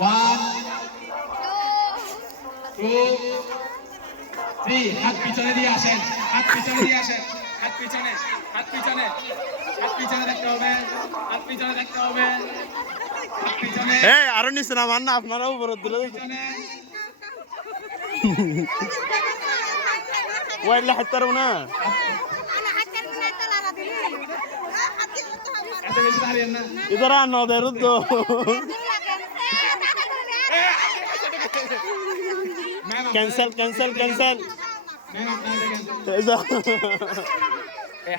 One two three হাত পিছনে দিয়ে আসেন হাত পিছনে দিয়ে আসেন হাত পিছনে হাত পিছনে হাত পিছনে দেখতে হবে হাত পিছনে দেখতে হবে হাত পিছনে। এই আরও নিচে নামান না আপনারা উপরে পিছনে। ওয়াইলে হাঁটতে পারব না। না। আর নদের তো ক্যান্সেল ক্যান্সেল ক্যান্সেল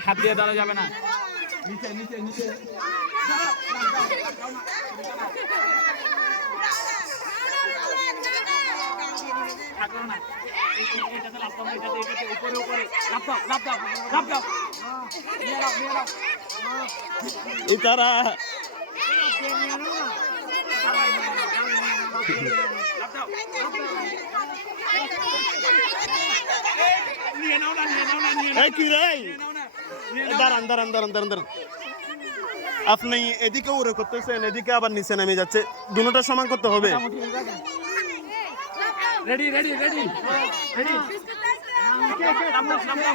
হাত দিয়ে দাঁড়া যাবে না। নিচে নিচে নিচে। ইতারা দাঁড়ান দাঁড়ান দাঁড়ান দাঁড়ান দাঁড়ান। আপনি এদিকে উড়ে করতেছেন এদিকে আবার নিচে নেমে যাচ্ছে। দুটোটা সমান করতে হবে। রেডি রেডি রেডি রেডি কামড় দিয়ে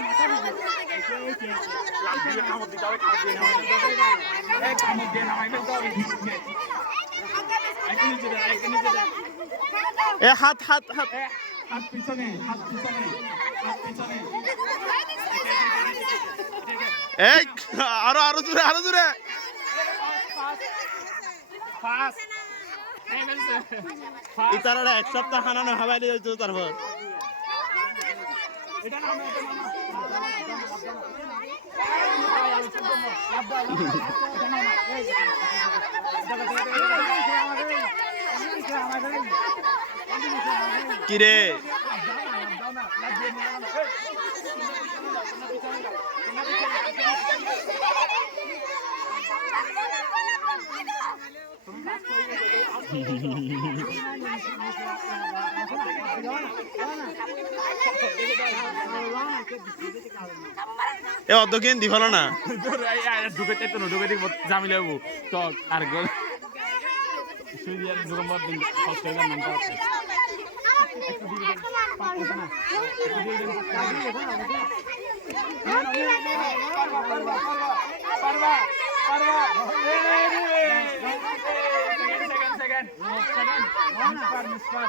এ হাত হাত হাত। এ, হাত পিছনে হাত পিছনে হাত পিছনে। এই আরও আরও জোরে আরও জোরে। ইতারা এক সপ্তাহ হানানো হাবাইলে হইতো তারপর এটা কিরে? এ অর্ধকিন দি ভালো না? ঢুকে চাইতো না ঢুকে দেখব জামিলে যাব চক আর গোল সুইয়ার ঢুকম্বর দিন ফার্স্ট টাইম নামটা আছে পারবা পারবা সেকেন্ড সেকেন্ড সেকেন্ড মিসকার মিসকার